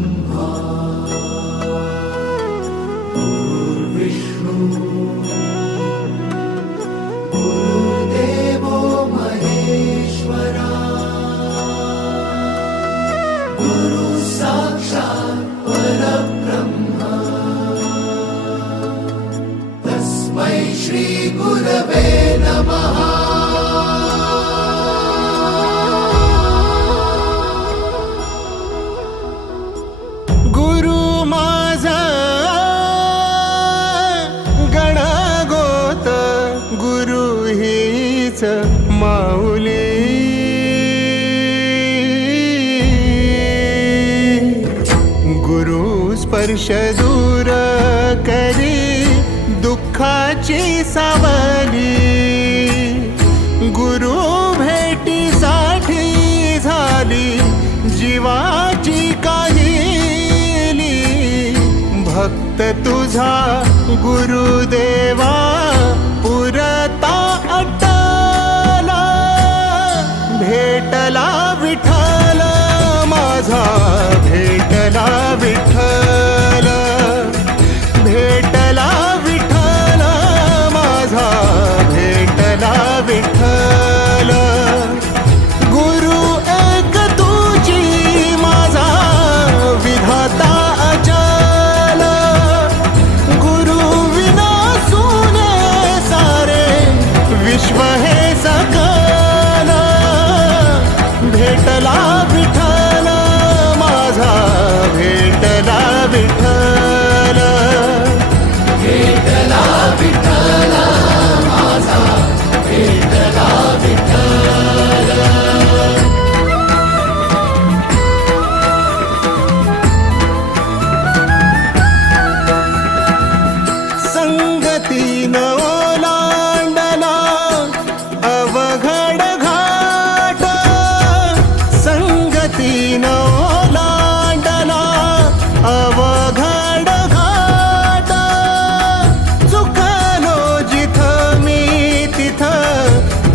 from. स्पर्श दूर करी दुःखाची सावली. गुरु भेटीसाठी झाली जीवाची काहिली. भक्त तुझा गुरुदेवा पुरता अटला. भेटला विठ्ठल माझा.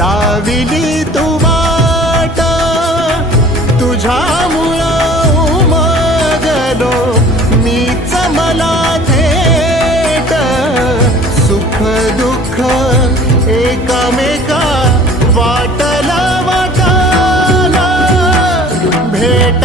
दाविली तू वाट तुझ्यामुळं उमगलो मीच मला थेट. सुख दुःख एकामेका वाटला वाटाला भेट